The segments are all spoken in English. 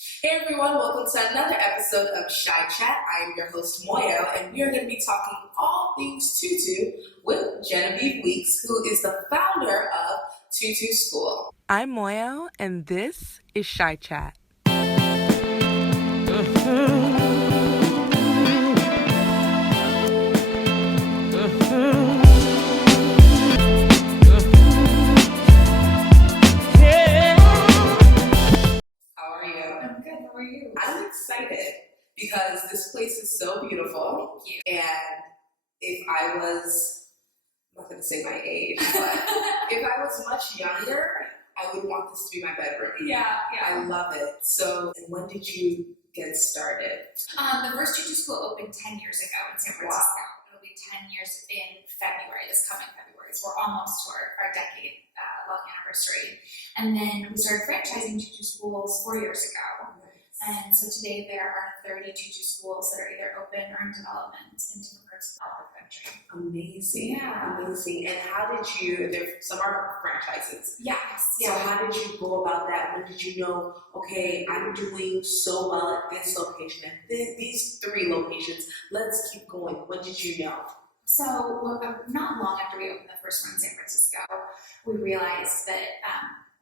Hey everyone, welcome to another episode of Chi Chat. I am your host Moyo, and we are going to be talking all things Tutu with Genevieve Weeks, who is the founder of Tutu School. I'm Moyo, and this is Chi Chat. How are you? I'm good. How are you? I'm excited because this place is so beautiful. Thank you. And if I was, I'm not going to say my age, but if I was much younger, I would want this to be my bedroom. Yeah. I love it. So, and when did you get started? The first Tutu School opened 10 years ago in San Francisco. Wow. It'll be 10 years in February, this coming February. So we're almost to our decade long anniversary. And then we started franchising Tutu Schools 4 years ago. And so today there are 30 Tutu Schools that are either open or in development in different parts of the country. Amazing. Yeah. Amazing. And how did you, some are franchises. Yes. So how did you go about that? When did you know, okay, I'm doing so well at this location, at these 3 locations, let's keep going. When did you know? So not long after we opened the first one in San Francisco, we realized that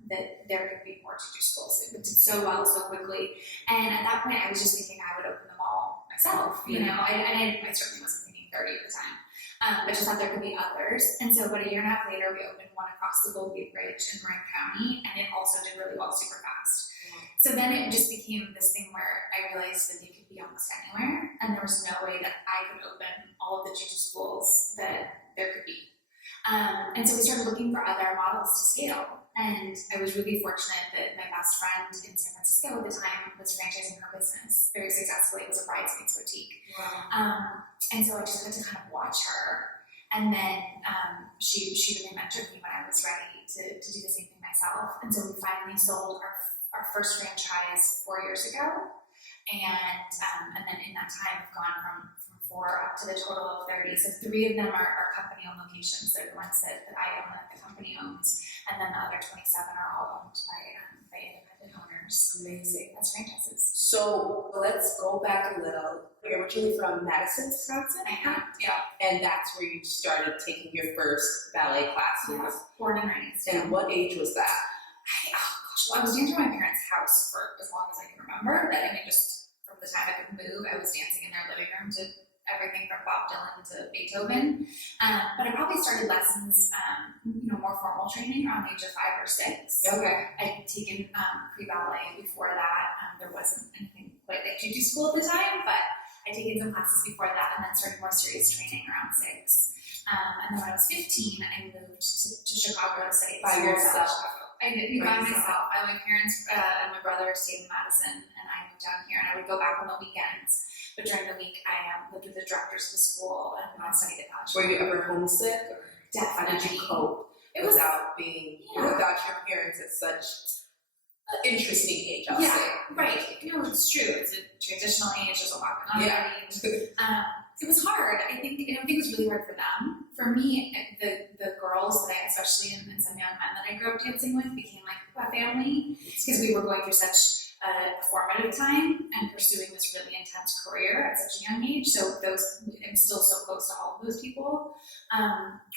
that there could be more Tutu Schools. It did so well so quickly, and at that point, I was just thinking I would open them all myself. You know, I certainly wasn't thinking 30 at the time. I just thought there could be others. And so about a year and a half later, we opened one across the Golden Gate Bridge in Marin County, and it also did really well super fast. So then it just became this thing where I realized that they could be almost anywhere, and there was no way that I could open all of the Tutu Schools that there could be. And so we started looking for other models to scale. And I was really fortunate that my best friend in San Francisco at the time was franchising her business very successfully. It was a bridesmaids boutique. Wow. And so I just had to kind of watch her. And then she really mentored me when I was ready to do the same thing myself. And so we finally sold our first franchise 4 years ago. And then in that time, we've gone from 4 up to the total of 30. So 3 of them are company-owned locations. They're the ones that I own, that the company owns. And then the other 27 are all owned by independent owners. Amazing. That's franchises. So let's go back a little. You're originally from Madison, Wisconsin? I am, yeah. And that's where you started taking your first ballet classes. Yeah, born and raised. And what age was that? I was dancing in my parents' house for as long as I can remember. Just from the time I could move, I was dancing in their living room to everything from Bob Dylan to Beethoven. But I probably started lessons, more formal training around the age of 5 or 6. Okay. I'd taken pre-ballet before that. There wasn't anything quite like Tutu School at the time, but I'd taken some classes before that and then started more serious training around 6. And then when I was 15, I moved to Chicago to study. By yourself? I did by myself. My parents and my brother stayed in Madison, and I moved down here, and I would go back on the weekends. But during the week, I lived with the directors of the school and studied at college. Were you ever homesick? Definitely. How did you cope without your parents at such an interesting age, I'll say? Right. No, it's true. It's a transitional age. There's a lot going on. It was hard. I think it was really hard for them. For me, the girls that especially and some young men that I grew up dancing with became like a family because we were going through such a formative time and pursuing this really intense career at such a young age. So I'm still so close to all of those people,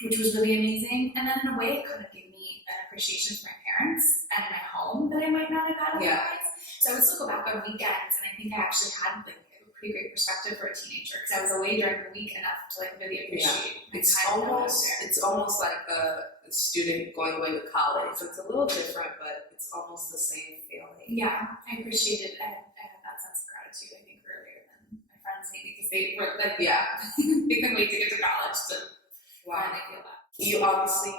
which was really amazing. And then in a way, it kind of gave me an appreciation for my parents and my home that I might not have had otherwise. So I would still go back on weekends, and I think I actually had a pretty great perspective for a teenager because I was away during the week enough to really appreciate my time. It's almost like a student going away to college. So it's a little different, but it's almost the same feeling. Yeah, I appreciated. I had that sense of gratitude. I think earlier than my friends maybe because they were like, they couldn't wait to get to college to finally feel that.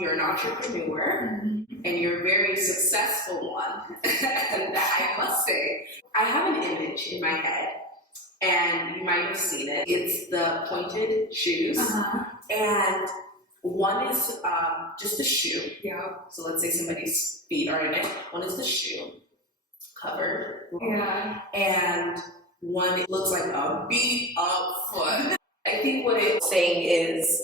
You're an entrepreneur, and you're a very successful one. And I must say, I have an image in my head. And you might have seen it. It's the pointed shoes. And one is just a shoe. Yeah. So let's say somebody's feet are in it. One is the shoe covered. Yeah. And one looks like a beat up foot. I think what it's saying is,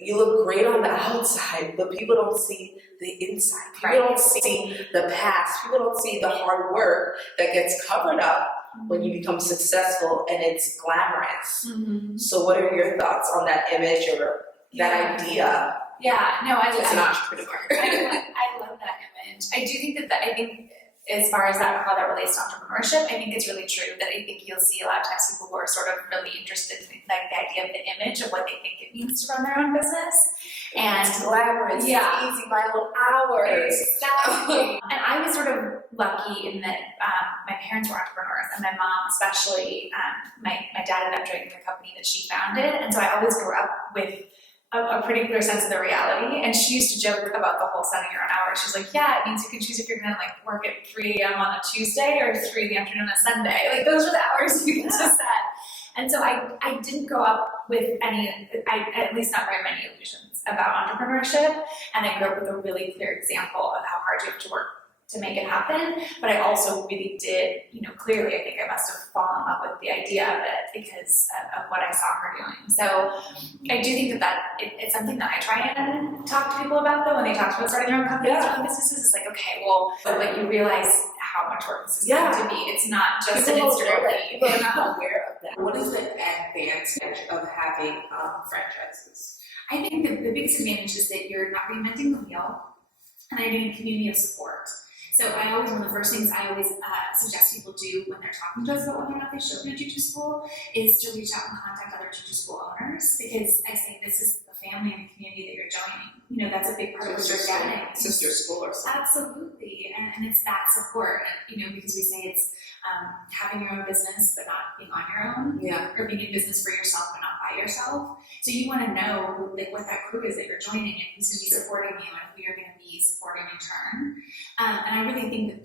you look great on the outside, but people don't see the inside. People don't see the past. People don't see the hard work that gets covered up when you become successful and it's glamorous. So what are your thoughts on that image or that idea? Yeah, no, As an entrepreneur. I love that image. I do think that I think as far as that, how that relates to entrepreneurship, I think it's really true that I think you'll see a lot of times people who are sort of really interested in like the idea of the image of what they think it means to run their own business. And it's glamorous, it's easy, my own hours. Exactly. And I was sort of lucky in that my parents were entrepreneurs, and my mom especially, my dad ended up joining the company that she founded, and so I always grew up with a pretty clear sense of the reality. And she used to joke about the whole setting your own hours. She's like, yeah, it means you can choose if you're gonna like work at 3 a.m. on a Tuesday or 3 in the afternoon on a Sunday. Like those are the hours you get to set. And so I didn't grow up with at least not very many illusions about entrepreneurship. And I grew up with a really clear example of how hard you have to work to make it happen. But I also really did, clearly I think I must have fallen in love with the idea of it because of what I saw her doing. So I do think that it's something that I try and talk to people about though when they talk about starting their own companies or own businesses. It's like, okay, well, but you realize how much work this is going to be. It's not just an Instagram feed. People are not aware of that. What is the advantage of having franchises? I think the biggest advantage is that you're not reinventing the wheel and you're getting a community of support. So one of the first things I always suggest people do when they're talking to us about whether or not they should open a Tutu School is to reach out and contact other Tutu School owners, because I say this is the family and the community that you're joining. That's a big part of what you're getting. Sister school or something. Absolutely, and it's that support, because we say it's having your own business but not being on your own, or being in business for yourself but not by yourself. So you want to know what that crew is that you're joining and who's going to be supporting you and who you're going to be supporting in turn. And I really think that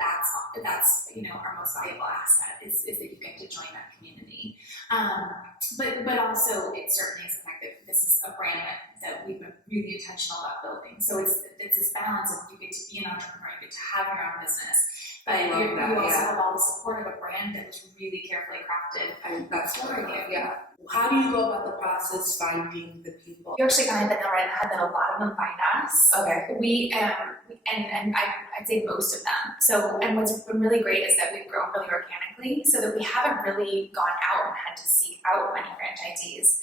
that's our most valuable asset is that you get to join that community. But also it certainly is the fact that this is a brand that we've been really intentional about building. So it's this balance of you get to be an entrepreneur, you get to have your own business, but you also have all the support of a brand that was really carefully crafted. And that's for you. Yeah. How do you go about the process finding the people? You actually kind of had that a lot of them find us. Okay. We and I'd say most of them. So, and what's been really great is that we've grown really organically, so that we haven't really gone out and had to seek out many franchisees.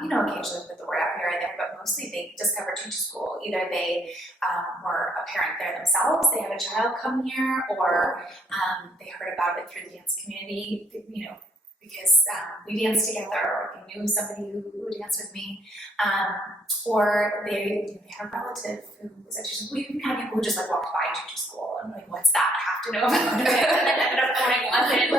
Occasionally put the word out here or there, but mostly they discovered Tutu School. Either they were a parent there themselves, they had a child come here, or they heard about it through the dance community, because we danced together, or they knew somebody who danced with me, or they had a relative who was at Tutu School. We had people who just like walked by Tutu School and like, what's that? I have to know about it, and then ended up going London.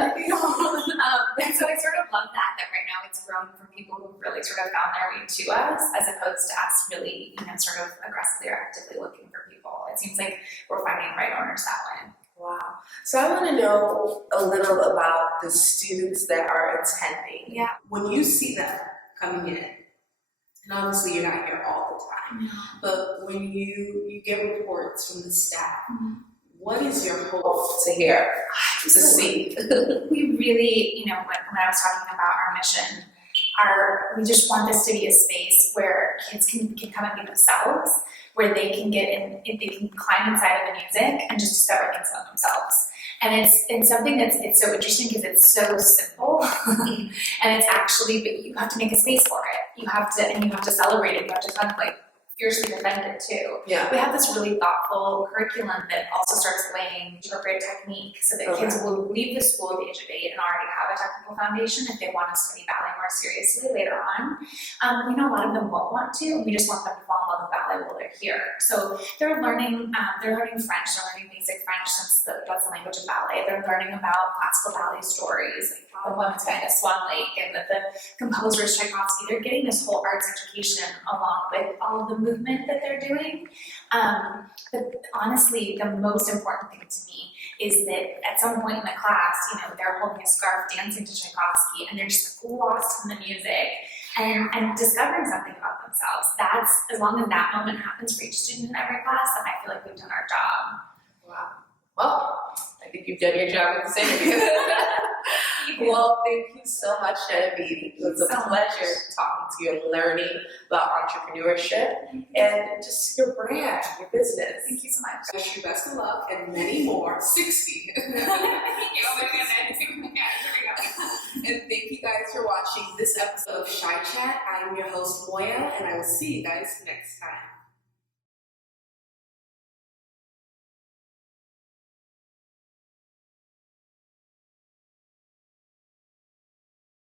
And so I sort of love that right now it's grown from people who really sort of found their way to us, as opposed to us really, sort of aggressively or actively looking for people. It seems like we're finding right owners that way. Wow. So I want to know a little about the students that are attending. Yeah. When you see them coming in, and obviously you're not here all the time, but when you get reports from the staff, what is your hope to hear, to see? We really, when I was talking about our mission, we just want this to be a space where kids can come and be themselves, where they can they can climb inside of the music and just discover things about themselves. And it's something it's so interesting because it's so simple, and it's actually, but you have to make a space for it. You have to celebrate it. You have to kind of like fiercely defend it too. Yeah. We have this really thoughtful curriculum that also starts laying appropriate technique so that kids will leave the school at the age of 8 and already have a technical foundation if they want to study ballet more seriously later on. We know a lot of them won't want to, and we just want them to fall in love with ballet while they're here. So they're learning French, they're learning basic French since that's the language of ballet. They're learning about classical ballet stories, like the Women's Band of Swan Lake, and the composers Tchaikovsky. They're getting this whole arts education along with all of the movement that they're doing. But honestly, the most important thing to me is that at some point in the class, they're holding a scarf, dancing to Tchaikovsky, and they're just lost in the music and discovering something about themselves. That's, as long as that moment happens for each student in every class, then I feel like we've done our job. Wow. Well, I think you've done your job with this interview. Well, thank you so much, Genevieve. It was a pleasure talking to you and learning about entrepreneurship and just your brand, your business. Thank you so much. I wish you best of luck and many more. 60. Thank you. Oh my goodness. Yeah, here we go. And thank you guys for watching this episode of Chi Chat. I'm your host, Moya, and I will see you guys next time.